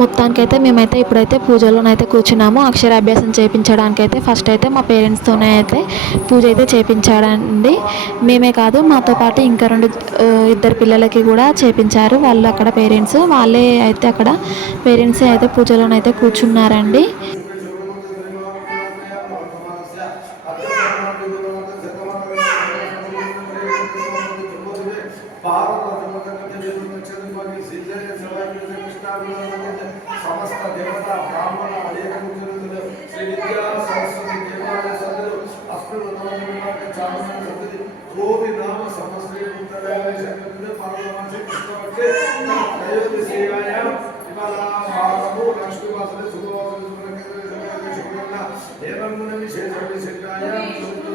మొత్తానికైతే మేమైతే ఇప్పుడైతే పూజలోనైతే కూర్చున్నాము. అక్షరాభ్యాసం చేయించడానికైతే ఫస్ట్ అయితే మా పేరెంట్స్తోనే అయితే పూజ అయితే చేయించాడండి. మేమే కాదు మాతో పాటు ఇంకా ఇద్దరు పిల్లలకి కూడా చేయించారు. వాళ్ళు అక్కడ పేరెంట్స్ వాళ్ళే అయితే అక్కడ పేరెంట్సే అయితే పూజలోనైతే కూర్చున్నారండి. సమస్త దేవత బ్రాహ్మణ అనేక శ్రీ విద్యా సరస్వతి దేవాలయ సభ్యులు అస్పృత గోవి నామ సమస్య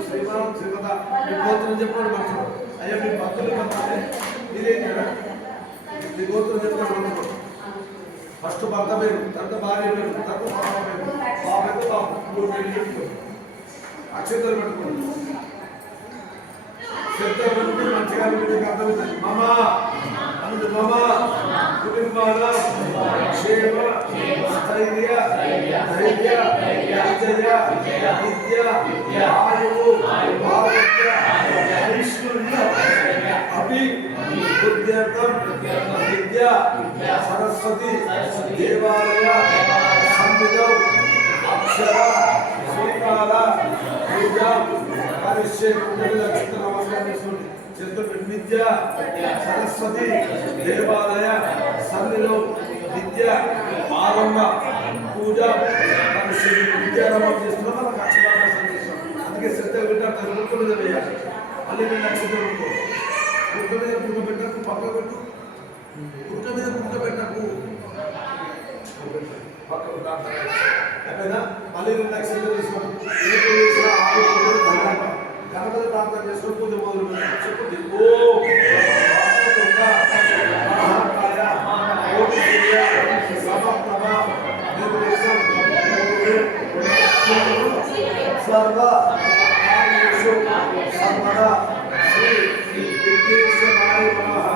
శ్రీమాన్ శ్రీమత గోత్రం చెప్పండి మంచి అయ్యా మీ భక్తులు మీరేంటి మీ గోత్రం చెప్పండి. ఫస్ట్ భర్త పేరు, తర్వాత భార్య పేరు, తర్వాత పాప పేరు, పాప అయితే పాప 3 పేర్లు పెట్టుకోండి. అక్షంతలు పెట్టుకోండి. శ్రద్ధ పెట్టి మంచిగా మీకు అర్థమవుతుంది. మమ అందు మమ కుటుంబాల క్షేమ స్థైర్య ధైర్య విజయ విద్య ఆయువు ఆరోగ్య ఐశ్వర్య అభివృద్ధ్యర్థం విద్య సరస్వతి దేవాలయ సన్నిధౌ అక్షర శ్రీకార పూజ విద్య సరస్వతి దేవాలయ సన్నిధౌ విద్య ఆరంభ పూజ విద్యారంభం చేస్తున్నాం. మనకు అక్షరాభ్యాసం చేస్తున్నాం. అందుకే శ్రద్ధ పెట్టారు ముక్కులు వేయాలి. మళ్ళీ నేను నక్షత్రం ముక్క మీద ముక్క పెట్టకు, పక్క పెట్టు, ముక్క మీద ముక్క పెట్టకు, అయిపోయినా మళ్ళీ నేను నక్షత్రం తీసుకోండి. గణపతి ప్రార్థన చేసుకుని పూజ మొదలు చెప్పుద్ది. సర్వ సర్వదా శ్రీ విఘ్నేశ్వరాయ నమః.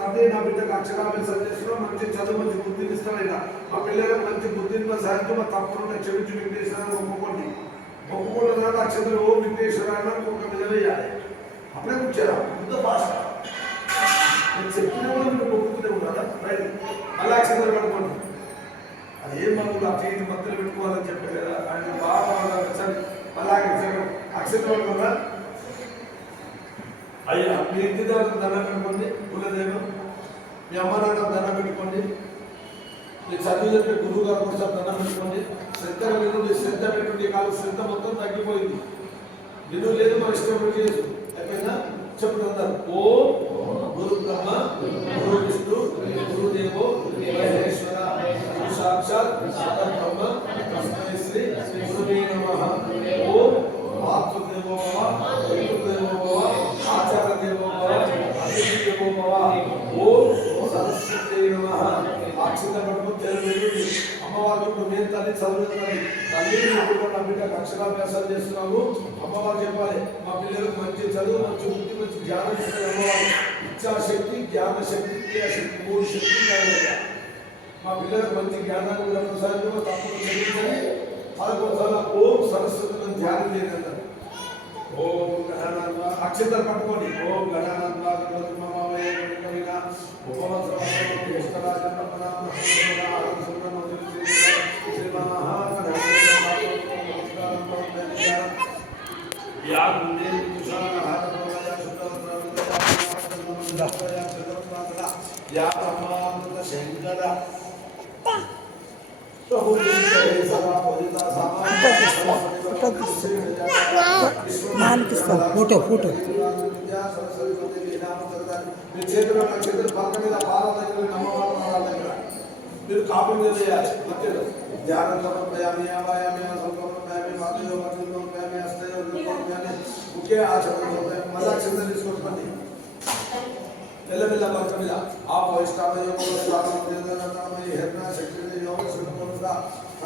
తండ్రి నా బిడ్డకు అక్షరాభ్యాసం చేస్తున్నాం. మంచి చదువు మంచి బుద్ధిని ఇస్తానైనా మా పిల్లలకు మంచి బుద్ధిని సాధించి మా తప్పులున్న క్షమించి విఘ్నేశ్వరాన్ని ఒప్పుకోండి. ఒప్పుకున్న తర్వాత అక్షరాలు ఓ విఘ్నేశ్వరాయన ఒక మీద వేయాలి. అప్పుడే కూర్చారా ఇంత భాష చెప్పిన కూడా మీరు ఒప్పుకునే ఉన్నారా రైట్. అలా అక్షరాలు పడుకోండి. అది ఏం మనం ఆ చేతి మధ్యలో పెట్టుకోవాలని చెప్పారు కదా. ఆయన బాగా అలాగే అక్షరాలు పడుకోరా. అయ్యా మీ ఇంటి దగ్గర దండం పెట్టుకోండి. కులదేవం మీ అమ్మ నాన్న దండం పెట్టుకోండి. మీ చదువు చెప్పే గురువు గారు కోసం దండం పెట్టుకోండి. శ్రద్ధ లేదు, మీ శ్రద్ధ పెట్టుకుంటే కాదు శ్రద్ధ మొత్తం తగ్గిపోయింది. నిన్ను లేదు మన ఇష్టం చేసు అయిపోయిందా చెప్పుకుంటారు. ఓ గురు బ్రహ్మ గురు విష్ణు గురుదేవో మహేశ్వర సాక్షాత్ బ్రహ్మ తస్మై శ్రీ గురువే నమః. ఓ మాతృదేవో భవ పితృదేవో భవ ఆచార్య దేవో భవ అతిథి దేవో భవ. ఓ సరస్వతి నమః. అక్షత పడుకు తెలుగు అమ్మవారు మేము తల్లి చదువుతుంది. తల్లి నా బిడ్డకు అక్షరాభ్యాసాలు చేస్తున్నాము. అమ్మవారు చెప్పాలి మా పిల్లలకు మంచి చదువు మంచి బుద్ధి మంచి జ్ఞానం ఇస్తుంది. అమ్మవారు ఇచ్చాశక్తి జ్ఞానశక్తి క్రియాశక్తి 3 శక్తి మా పిల్లలకు మంచి జ్ఞానాన్ని కూడా ప్రసాదించడం తప్పులు చదివించండి. 11 ఓం సరస్వతిని ధ్యానం చేయండి. ఓం గణానాథ అక్షంతలు పట్టుకోండి. ఓం గణానాథ శంకర ఫోటో ఫోటో మీ చేతిలో నక్షత్రం పక్క మీద పాల దగ్గర నమ్మవాళ్ళ దగ్గర మీరు కాపీ చేయాలి. మధ్యలో ధ్యానం సమర్పయామి ఆవాయామి సంకల్పయామి మాతయో మధ్యలోపయామి అస్తయో రూపయామి ఒకే ఆచరణ మళ్ళా చింత తీసుకోండి. మెల్లమెల్ల పక్క మీద ఆపవిష్టామయో హెర్ణ శక్తి యోగ సుఖముగా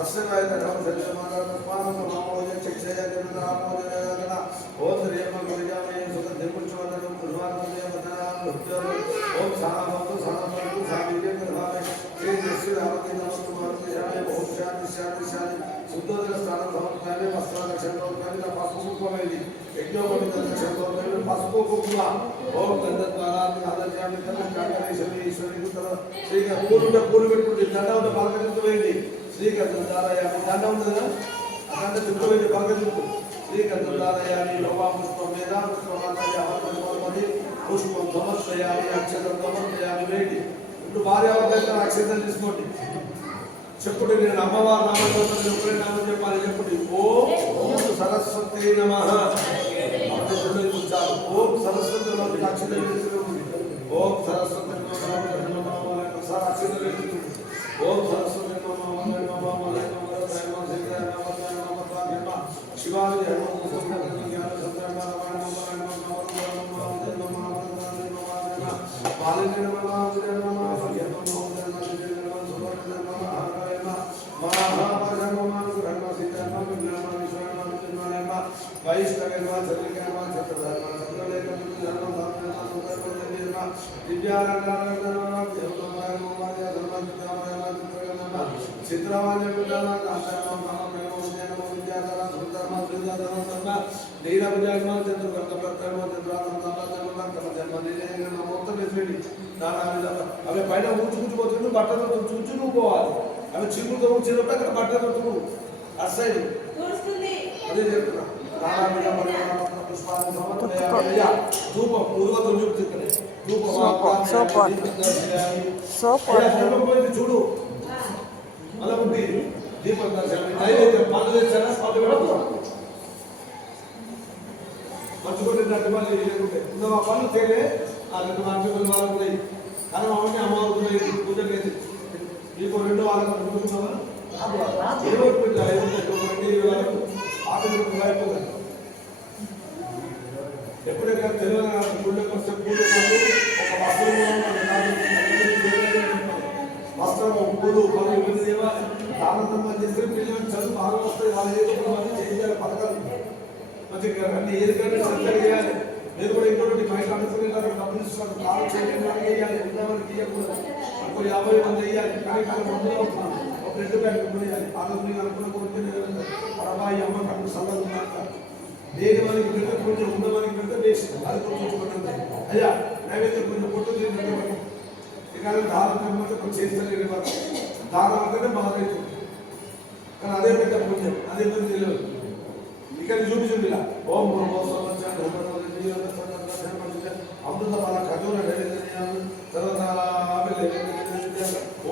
అశ్వరాయ స్మానం మామోజ చక్షయ ఆమోదన ఓం శ్రీమ గురిజామయ సుఖ దిగుచువదనం పుష్పానందయ వదన ఓం సానభవతు సానభవతు సావిద్య నిర్భావే శ్రీ శాంతి శాంతి శాంతి శుద్ధోదక స్థానం సమర్పయామి వస్త్రాదక్షిణ సమర్పయామి పసుపు కుంకుమైంది యజ్ఞోపవిత దక్షిణ సమర్పయామి పసుపు కుంకుమ ఓం గంధద్వారా ఆదర్శామి కాంకరేశ్వరి ఈశ్వరి శ్రీగా పూలు పెట్టుకుంటే దండ ఉన్న పలకరించమైంది శ్రీగంధాలయామి దండ ఉంది కదా ఆ దండ చుట్టూ పలకరించు శ్రీగంధాలయామి లోపాపుష్పం వేదాపుష్పమది పుష్పం సమర్పయామి అక్షరం సమర్పయామి వేడి ఇప్పుడు భార్యాభర్తలు అక్షరం తీసుకోండి చెప్పుడి నేను అమ్మవారి నామంలో ఎప్పుడే నామం చెప్పాలి చెప్పుడి ఓం సరస్వతి నమః ఓం సరస్వతి అక్షరం ఓం సరస్వతి ఓం సరస్వతి శివాజీ అవి పైన ఊచుకుంటుపోతుంది బట్టలు చూచు నువ్వు పోవాలి అవి చిక్కుతో ఊచినప్పుడు అక్కడ బట్టలు నువ్వు అటు సైడ్ అదే చెప్తున్నా ధూపం పూర్వతం చూపుతుంది చూడు అలా ఉంది దీపం పనులు తెచ్చారా మంచుకుంటున్నట్టు మళ్ళీ లేకుంటే మా పనులు తేలే ఆ 2 మార్కులు వాళ్ళు ఉన్నాయి కానీ అవన్నీ అమ్మవారు పూజ లేదు మీకు 2 వారాలు అనుకుంటున్నావా ఎప్పుడైనా తెలంగాణ గుళ్ళకి వస్తే పూజ ఒక వస్త్రం పూలు పనులు ఇవన్నీ దేవాలి ఆనందంగా చేస్తే పిల్లలు చదువు బాగా వస్తాయి వాళ్ళు ఏదో చేయాలి పథకాలు మంచిగా అన్ని ఏదికంటే శ్రద్ధ చేయాలి మీరు కూడా ఇంకోటి బయట అనుకునే డబ్బులు ఇస్తున్నారు కాలు చేయడానికి వేయాలి ఉన్నవారికి ఇవ్వకూడదు అనుకో 50 మంది వేయాలి కానీ మందులు అవుతున్నాను ఒక 2 బ్యాగులు వేయాలి ఆరోగ్యం అనుకున్న కోరిక అబ్బాయి అమ్మ కట్టు సల్లగా ఉన్నాక లేని వారికి పెడితే కొంచెం ఉన్నవారికి పెడితే వేస్ట్ అది కొంచెం అయ్యా నైవేద్యం కొంచెం పొట్టు చేసి ఇక దానం కొంచెం చేస్తలేని వారు దానం అంటేనే బాగా కానీ అదే పెద్ద పుణ్యం అదే పని తెలియదు ఇక్కడ చూపించండి ఇలా ఓం అమృత మన ఖజూర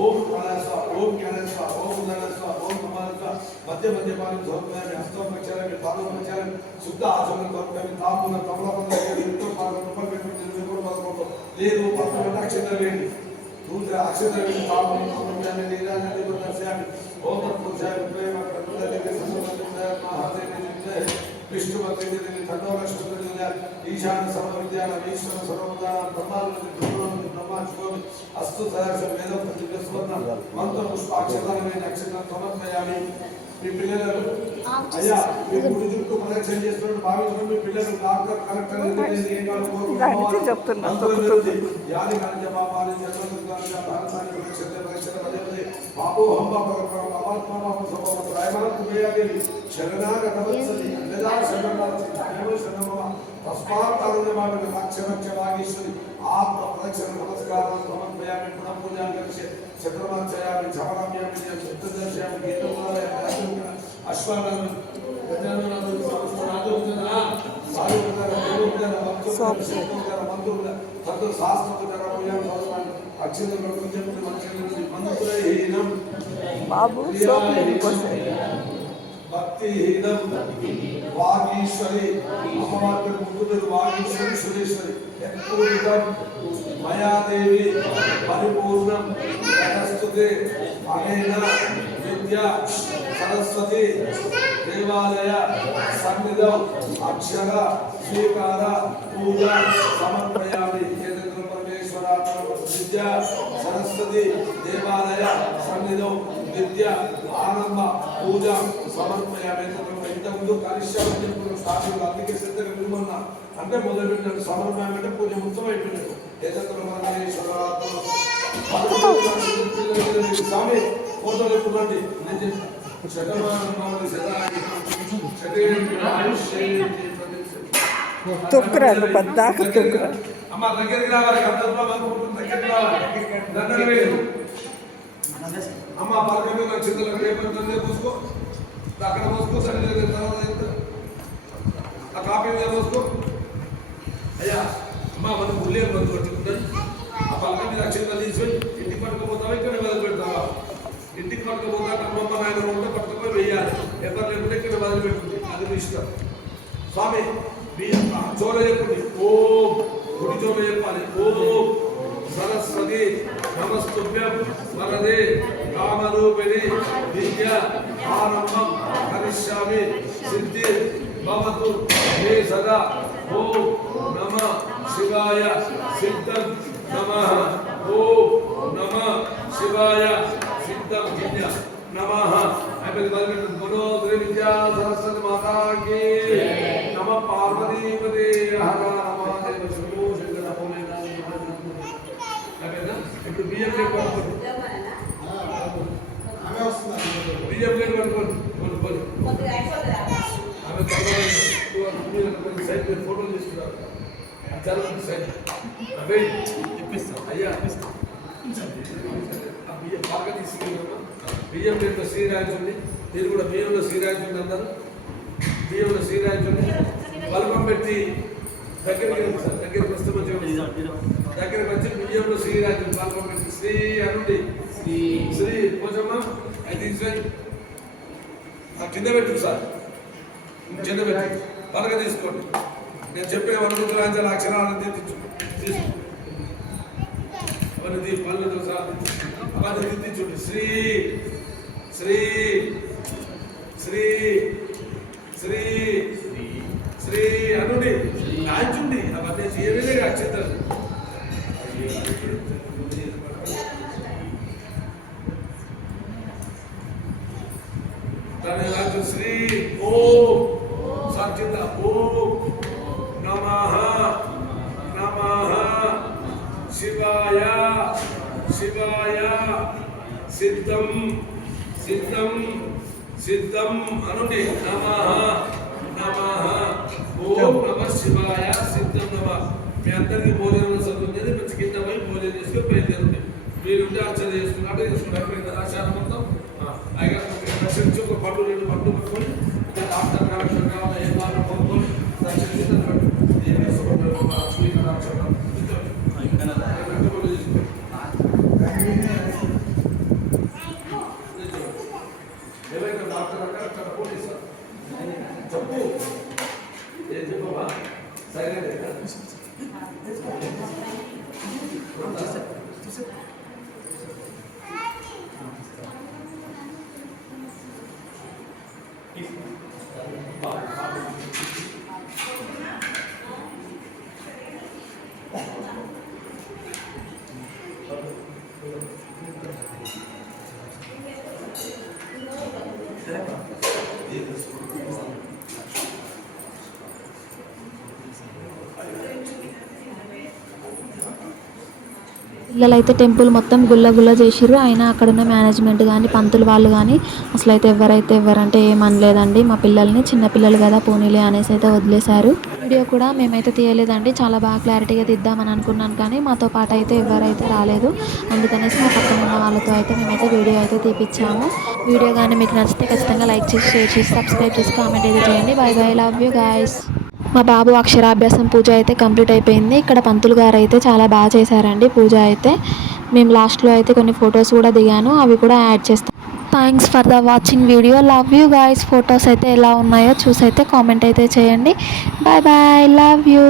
ఓం కళస్వ ఓం జ్ఞానస్వ ఓం ధనస్వ ఓం కుమారస్వ మధ్య మధ్య పాలి ధోర్పయాన్ని హస్తోపచారాన్ని పాదోపచారాన్ని శుద్ధ ఆచరణ ధోర్పయాన్ని తాపున కమలపంలో ఎంతో 11 రూపాయలు పెట్టుకుంటే కూడా పదకొండు లేదు 10 అక్షరం వేయండి दूसरा अक्षर में तापमान समझाने नीला नदी को दर्शाने ओम तत्पुरुषाय प्रेम करुणा देके संबंधित महादेव ने विष्णु भक्ति ने ठंडो लक्ष्मी ने ईशान सर्वविद्यान ईश्वर सर्वदान ब्रह्मा शिवम अस्तु सहर्ष वेद प्रतिस्वर्ण मंत्र पुष्पाक्षर में नक्षत्र समर्पयामि మీ పిల్లలు అయ్యా మీ గుడి చుట్టూ ప్రదక్షిణ చేస్తున్న భావించడం మీ పిల్లలు డాక్టర్ కలెక్టర్ ఇంజనీర్ యాని కాంజ బాబాని జన్మదుర్గాని భారతాని ప్రదక్షిణ ప్రదక్షిణ పదే బాబు హంబ పరమాత్మ సభవ రాయమరకు వేయాలి శరణాగత వత్సలి అంజదా శరణాగత దేవ శరణమ తస్మాత్ కరుణమాన అక్షరక్ష వాగీశ్వరి ఆత్మ ప్రదక్షిణ నమస్కారం సమర్పయామి పునః పూజాం కరిష్యే చక్రమాచయామి చవరామ్యామి చిత్తదర్శయామి గీతములాయ అశ్వానామి గజాననాథ సమస్తనాథోజనా సాయుధర దేవోజన భక్తోజన మంత్రుల తత్వ శాస్త్రోజన పూజాం సమర్పయామి అక్షర ప్రపంచముని మంత్రుల మంత్రహీనం బాబు సోపని కోసే భక్తిహీనం వాగీశ్వరి అమ్మవారి ముగ్గురు వాగీశ్వరి సురేశ్వరి పూరితం మయాదేవి పరిపూర్ణం జగస్తుతే అనేన విద్యా సరస్వతి దేవాలయ సన్నిధం అక్షర స్వీకార పూజ సమర్పయామి కేంద్ర పరమేశ్వర విద్యా సరస్వతి దేవాలయ సన్నిధం విద్య ఆనంద పూజ సమర్పయామి ఇంతకుముందు కలిశాలని స్టార్టింగ్ అందుకే శ్రద్ధగా విలువన్నా అంటే మొదలుపెట్టిన సమర్పణ అంటే పూజ మొత్తం అయిపోయినట్టు స్వామి ఫోటో చెప్పుకోండి నేను చెప్తాను శతమానం తుక్కురాలు పద్దాక తుక్కురాలు అమ్మ దగ్గరికి రావాలి దగ్గరికి రావాలి దండలు వేరు అమ్మ పలక మీద చింతలు రేపు పోసుకో అక్కడ పోసుకో సరే తర్వాత ఆ కాపీ మీద పోసుకో అయ్యా అమ్మ మనం ఉల్లేరు మందు పట్టుకుంటుంది ఆ పలక మీద చింతలు తీసుకొని ఇంటికి పట్టుకుపోతావా ఇక్కడ వదిలి పెడతావా ఇంటికి పట్టుకుపోతా అమ్మమ్మ నాయన ఉంటే పట్టుకుపోయి వెయ్యాలి ఎవరు లేకుంటే ఇక్కడ వదిలి పెట్టుకుంది అది మీ ఇష్టం స్వామి చోర చెప్పండి ఓం గుడి చోర చెప్పాలి ఓం సరస్వతి నమస్తుభ్యం వరదే కామరూపిణి విద్య ఆరంభం కరిష్యామి సిద్ధి భవతు హే సదా ఓం నమ శివాయ సిద్ధం నమః ఓం నమ శివాయ సిద్ధం విద్య నమః అయిపోయింది బలో శ్రీ విద్యా సరస్వతి మాతా కీ నమ పార్వతీపదే హర మహాదేవ శంభో శంకర భోలేనాథ అయిపోయిందా ఇప్పుడు బియ్యం ప్లేట్ పట్టుకోండి బియ్యం ప్లేట్ పట్టుకోండి ఆమె సైడ్ మీరు ఫోటోలు తీసుకున్నారు చాలా సైడ్ అయ్యా బియ్యం బాగా తీసుకున్నామా బియ్యం ప్లేట్లో శ్రీరాజుని మీరు కూడా బియ్యంలో శ్రీరాజుని అన్నారు బియ్యంలో శ్రీరాజుని బల్బం పెట్టి దగ్గరికి వస్తే మంచిగా దగ్గరికి వచ్చి బియ్యంలో శ్రీరాజుని బల్బం పెట్టి శ్రీ అనుండి శ్రీ పోచమ్మ అది కింద పెట్టు సార్ కింద పెట్టి పలక తీసుకోండి నేను చెప్పిన వనరుద్రాంచాల అక్షరాలను తీసుకోండి పళ్ళతో సార్ పది దిద్దించుండి శ్రీ శ్రీ శ్రీ శ్రీ శ్రీ అనుడి రాంచుండి అవన్నీ చేయలే అక్షంతలు దాని రాజు శ్రీ ఓ సాక్షిత ఓ నమః నమః శివాయ శివాయ సిద్ధం సిద్ధం సిద్ధం అనుడి నమః నమః ఓం నమః శివాయ సిద్ధం నమః మీ అందరికీ భోజనం చదువుతుంది మంచి కింద పోయి భోజనం చేసుకుని బయలుదేరండి మీరుంటే అర్చన చేసుకున్నట్టు చేసుకున్నట్టు ఆచారం మొత్తం అయిగా దర్శించి ఒక పండు రెండు పండు పట్టుకొని ఆఫ్టర్ కలెక్షన్ కావాలి ఏ బాగా కొనుక్కొని దర్శించి ఏవైనా డాక్టర్ అంటే అక్కడ పోలీసు చెప్పు ఏం చెప్పవా సరే పిల్లలు అయితే టెంపుల్ మొత్తం గుల్ల గుల్ల చేసిర్రు. అయినా అక్కడ ఉన్న మేనేజ్మెంట్ కానీ పంతులు వాళ్ళు కానీ అసలు అయితే ఎవరంటే ఏమనలేదండి. మా పిల్లల్ని చిన్నపిల్లలు కదా పోనీలే అనేసి అయితే వదిలేశారు. వీడియో కూడా మేమైతే తీయలేదండి, చాలా బాగా క్లారిటీగా తీద్దామని అనుకున్నాను కానీ మాతో పాటు అయితే ఎవరైతే రాలేదు. అందుకనేసి మా పక్కన ఉన్న వాళ్ళతో అయితే మేమైతే వీడియో అయితే తీపిచ్చాము. వీడియో కానీ మీకు నచ్చితే ఖచ్చితంగా లైక్ చేసి షేర్ చేసి సబ్స్క్రైబ్ చేసి కామెంట్ అయితే చేయండి. By by, love you guys. మా బాబు అక్షరాభ్యాసం పూజ అయితే కంప్లీట్ అయిపోయింది. ఇక్కడ పంతులు గారు అయితే చాలా బాగా చేశారండి పూజ అయితే. మేము లాస్ట్లో అయితే కొన్ని ఫొటోస్ కూడా దిగాను, అవి కూడా యాడ్ చేస్తాం. Thanks for the watching video. Love you guys. Photos అయితే ఎలా ఉన్నాయో చూసి అయితే కామెంట్ అయితే చేయండి. Bye bye, love you.